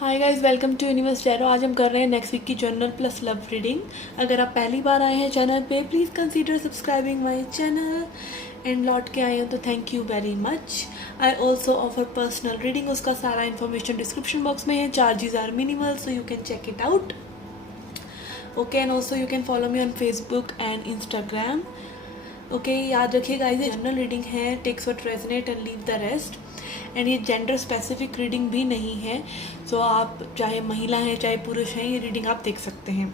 Hi guys, welcome to universe tarot. आज हम कर रहे हैं नेक्स्ट वीक की जर्नल प्लस लव रीडिंग। अगर आप पहली बार आए हैं चैनल पे, please consider subscribing my channel. And लौट के आए हो तो thank you very much. I also offer personal reading, उसका सारा इन्फॉर्मेशन डिस्क्रिप्शन बॉक्स में है। Charges are minimal, so you can check it out. Okay, and also you can follow me on Facebook and Instagram. Okay, याद रखिए guys, ये general reading है। Takes what resonate and leave the rest. And ये gender specific reading भी नहीं है, सो आप चाहे महिला हैं चाहे पुरुष हैं, ये रीडिंग आप देख सकते हैं।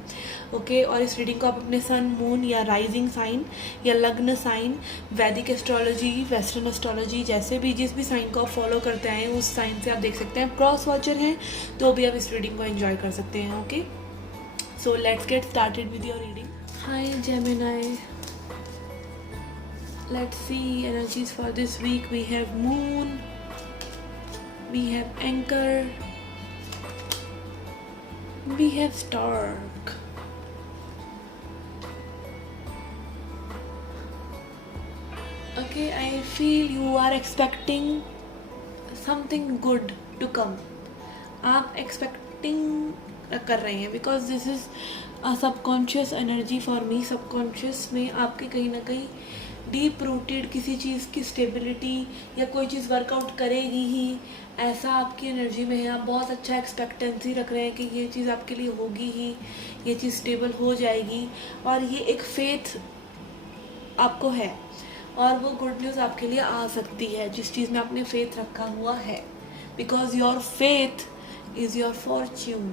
ओके, और इस रीडिंग को आप अपने सन, मून या राइजिंग साइन या लग्न साइन, वैदिक एस्ट्रोलॉजी, वेस्टर्न एस्ट्रोलॉजी, जैसे भी जिस भी साइन को आप फॉलो करते हैं उस साइन से आप देख सकते हैं। क्रॉस वॉचर हैं तो भी आप इस रीडिंग को एंजॉय कर सकते हैं। Okay, so let's get started with your reading. Hi Gemini, let's see energies for this week. We have moon, we have anchor, we have stork. Okay, I feel you are expecting something good to come. आप expecting कर रहे हैं because this is a subconscious energy for me. Subconscious में आपके कहीं ना कहीं deep rooted किसी चीज़ की स्टेबिलिटी या कोई चीज़ वर्कआउट करेगी ही, ऐसा आपकी एनर्जी में है। आप बहुत अच्छा एक्सपेक्टेंसी रख रहे हैं कि ये चीज़ आपके लिए होगी ही, ये चीज़ स्टेबल हो जाएगी, और ये एक फेथ आपको है, और वो गुड न्यूज़ आपके लिए आ सकती है जिस चीज़ में आपने फेथ रखा हुआ है, because your faith is your fortune.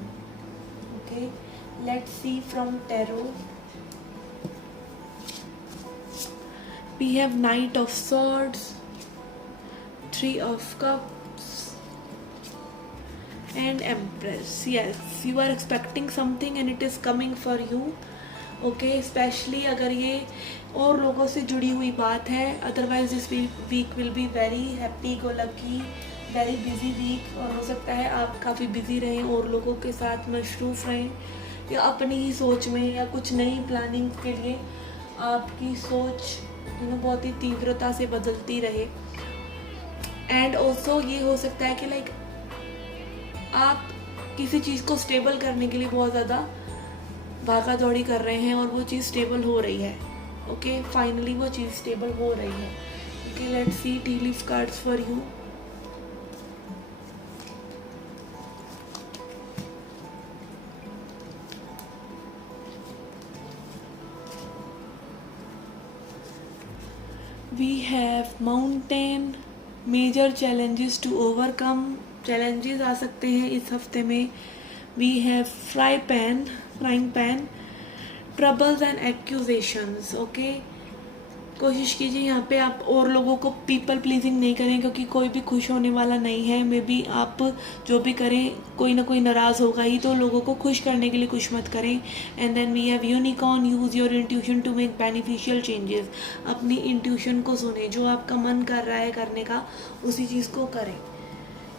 Okay, let's see from tarot. We have Knight of Swords, Three of Cups and Empress. Yes, you are expecting something and it is coming for you. Okay, especially अगर ये और लोगों से जुड़ी हुई बात है, otherwise this week will be very happy go lucky, very busy week. और हो सकता है आप काफ़ी बिजी रहें और लोगों के साथ मशरूफ़ रहें, या अपनी ही सोच में या कुछ नई प्लानिंग के लिए आपकी सोच बहुत ही तीव्रता से बदलती रहे। एंड ऑल्सो ये हो सकता है कि लाइक आप किसी चीज़ को स्टेबल करने के लिए बहुत ज़्यादा भागा दौड़ी कर रहे हैं और वो चीज़ स्टेबल हो रही है। ओके, फाइनली वो चीज़ स्टेबल हो रही है। Okay, let's see tea leaf cards for you. We have mountain, major challenges to overcome. challenges आ सकते हैं इस हफ्ते में। We have frying pan, troubles and accusations. Okay, कोशिश कीजिए यहाँ पे आप और लोगों को पीपल प्लीजिंग नहीं करें, क्योंकि कोई भी खुश होने वाला नहीं है। मे बी आप जो भी करें कोई ना कोई नाराज़ होगा ही, तो लोगों को खुश करने के लिए कुछ मत करें। And then we have unicorn, use your intuition to make beneficial changes. अपनी इंट्यूशन को सुने, जो आपका मन कर रहा है करने का उसी चीज़ को करें।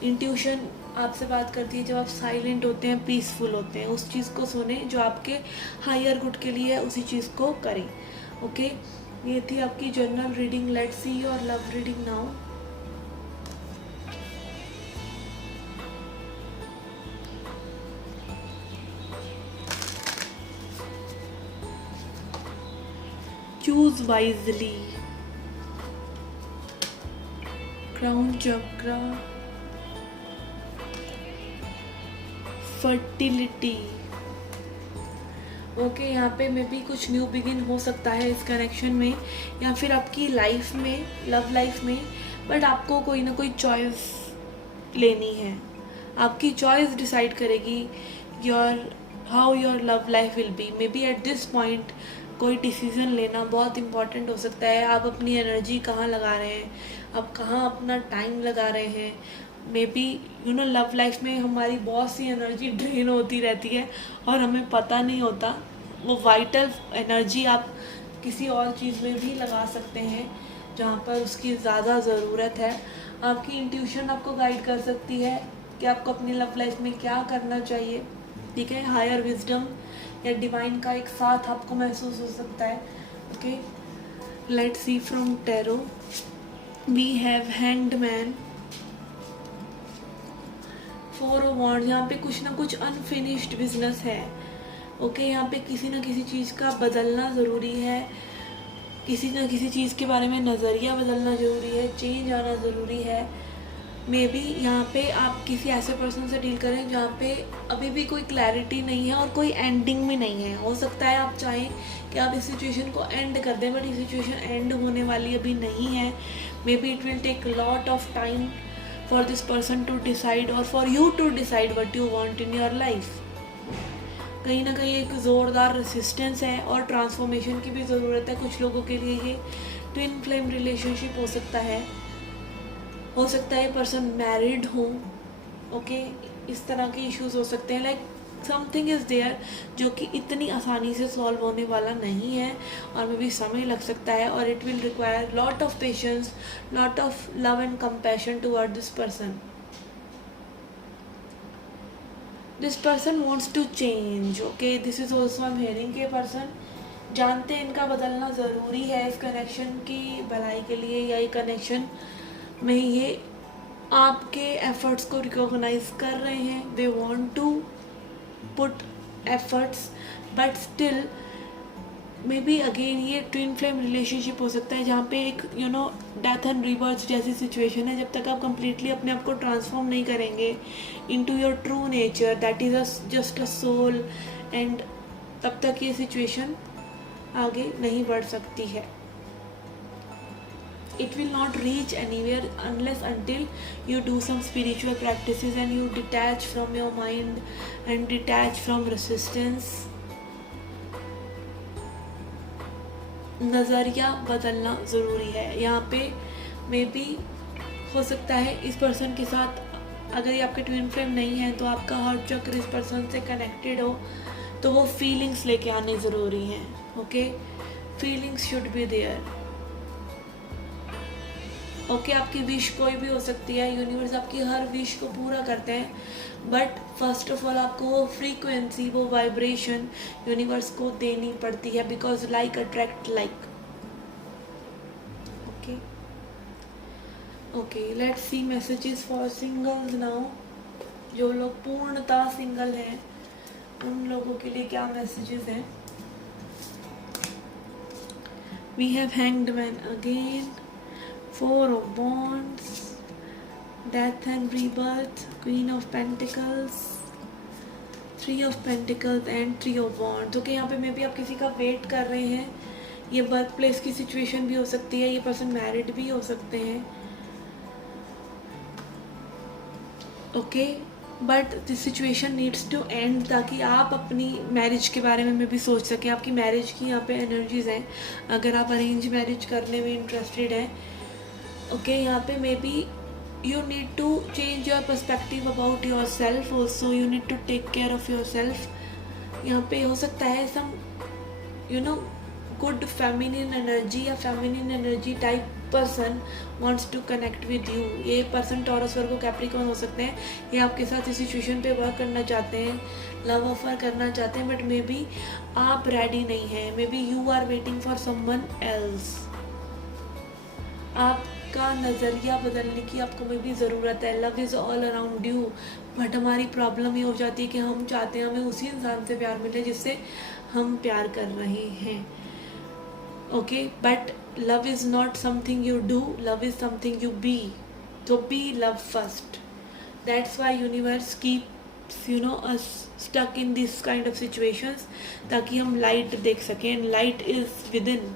इंट्यूशन आपसे बात करती है जब आप साइलेंट होते हैं, पीसफुल होते हैं, उस चीज़ को सुने जो आपके हायर गुड के लिए है, उसी चीज़ को करें। ओके, ये थी आपकी journal reading. Let's see your love reading now. Choose wisely, crown chakra, fertility. Okay, यहाँ पे मे बी कुछ न्यू बिगिन हो सकता है इस कनेक्शन में, या फिर आपकी लाइफ में, लव लाइफ में, बट आपको कोई ना कोई चॉइस लेनी है। आपकी चॉइस डिसाइड करेगी how your love life will be. May be at this point कोई डिसीज़न लेना बहुत इम्पॉर्टेंट हो सकता है। आप अपनी एनर्जी कहाँ लगा रहे हैं, आप कहाँ अपना टाइम लगा रहे हैं। मे बी लव लाइफ में हमारी बहुत सी एनर्जी ड्रेन होती रहती है और हमें पता नहीं होता। वो वाइटल एनर्जी आप किसी और चीज़ में भी लगा सकते हैं जहाँ पर उसकी ज़्यादा ज़रूरत है। आपकी इंट्यूशन आपको गाइड कर सकती है कि आपको अपनी लव लाइफ में क्या करना चाहिए। ठीक है, हायर विजडम या डिवाइन का एक साथ आपको महसूस हो सकता है। Okay, let's see from tarot. We have hanged man, 4 of wands, यहाँ पे कुछ ना कुछ अनफिनिश्ड बिजनेस है। ओके, यहाँ पे किसी ना किसी चीज़ का बदलना ज़रूरी है, किसी ना किसी चीज़ के बारे में नज़रिया बदलना ज़रूरी है, चेंज आना ज़रूरी है। मे बी यहाँ पे आप किसी ऐसे पर्सन से डील करें जहाँ पे अभी भी कोई क्लैरिटी नहीं है और कोई एंडिंग भी नहीं है। हो सकता है आप चाहें कि आप इस सिचुएशन को एंड कर दें, बट ये सिचुएशन एंड होने वाली अभी नहीं है। Maybe it will take lot of time for this person to decide और for you to decide what you want in your life. कहीं ना कहीं एक ज़ोरदार रेसिस्टेंस है और ट्रांसफॉर्मेशन की भी ज़रूरत है। कुछ लोगों के लिए ये ट्विन फ्लेम रिलेशनशिप हो सकता है पर्सन मैरिड हो। ओके, इस तरह के इश्यूज हो सकते हैं। लाइक समथिंग इज़ देयर जो कि इतनी आसानी से सॉल्व होने वाला नहीं है और में भी समय लग सकता है, और it will require lot of patience, lot of love and compassion toward this person. This person wants to change. Okay, this is also I am hearing के पर्सन जानते हैं इनका बदलना ज़रूरी है इस कनेक्शन की भलाई के लिए, या ये कनेक्शन में ये आपके एफर्ट्स को रिकॉग्नाइज कर रहे हैं। They want to put efforts, but still maybe again ये ट्विन फ्लेम रिलेशनशिप हो सकता है जहाँ पे एक डेथ एंड रीबर्थ जैसी सिचुएशन है। जब तक आप कंप्लीटली अपने आप को ट्रांसफॉर्म नहीं करेंगे into your true nature, that is just a soul, and तब तक ये सिचुएशन आगे नहीं बढ़ सकती है। It will not reach anywhere unless until you do some spiritual practices and you detach from your mind and detach from resistance. नज़रिया बदलना ज़रूरी है यहाँ पे। मे बी हो सकता है इस पर्सन के साथ अगर ये आपके ट्विन फ्लेम नहीं है तो आपका हार्ट चक्र इस पर्सन से कनेक्टेड हो तो वो फीलिंग्स लेके आने ज़रूरी हैं। Okay, feelings should be there. Okay, आपकी विश कोई भी हो सकती है, यूनिवर्स आपकी हर विश को पूरा करते हैं, बट फर्स्ट ऑफ ऑल आपको वो फ्रीक्वेंसी, वो वाइब्रेशन यूनिवर्स को देनी पड़ती है, because like attract like. Okay okay, let's C messages for singles now. जो लोग पूर्णतः सिंगल हैं उन लोगों के लिए क्या मैसेजेस हैं। We have hanged man again, 4 of Wands, Death and Rebirth, Queen of Pentacles, 3 of Pentacles and 3 of Wands। Okay, यहाँ पे मे बी आप किसी का वेट कर रहे हैं। ये वर्क प्लेस की सिचुएशन भी हो सकती है, ये पर्सन मैरिड भी हो सकते हैं। Okay, but this situation needs to end ताकि आप अपनी मैरिज के बारे में भी सोच सकें। आपकी मैरिज की यहाँ पे एनर्जीज हैं। अगर आप अरेंज मैरिज करने में इंटरेस्टेड हैं, ओके, यहाँ पे may be you need to change your perspective about yourself also, you need to take care of yourself। यहाँ पे हो सकता है some good feminine energy या feminine energy type person wants to connect with you। ये person Taurus Virgo Capricorn हो सकते हैं। ये आपके साथ इस सिचुएशन पे वर्क करना चाहते हैं, लव ऑफर करना चाहते हैं, बट मे बी आप रेडी नहीं हैं। Maybe you are waiting for someone else. आपका नज़रिया बदलने की आपको में भी ज़रूरत है। Love is all around you, but हमारी प्रॉब्लम ये हो जाती है कि हम चाहते हैं हमें उसी इंसान से प्यार मिले जिससे हम प्यार कर रहे हैं। Okay, but love is not something you do, love is something you be. तो be love first. That's why universe keeps us stuck in this kind of situations, ताकि हम लाइट देख सकें। Light is within,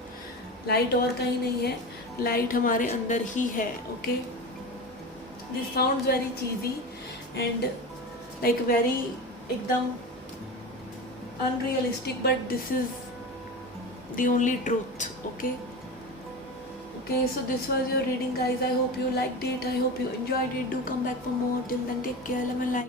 light और कहीं नहीं है, light हमारे अंदर ही है। Okay, this sounds very cheesy and like very एकदम unrealistic, but this is the only truth. Okay okay, so this was your reading guys. I hope you liked it, I hope you enjoyed it. Do come back for more. Till then, take care, love and light.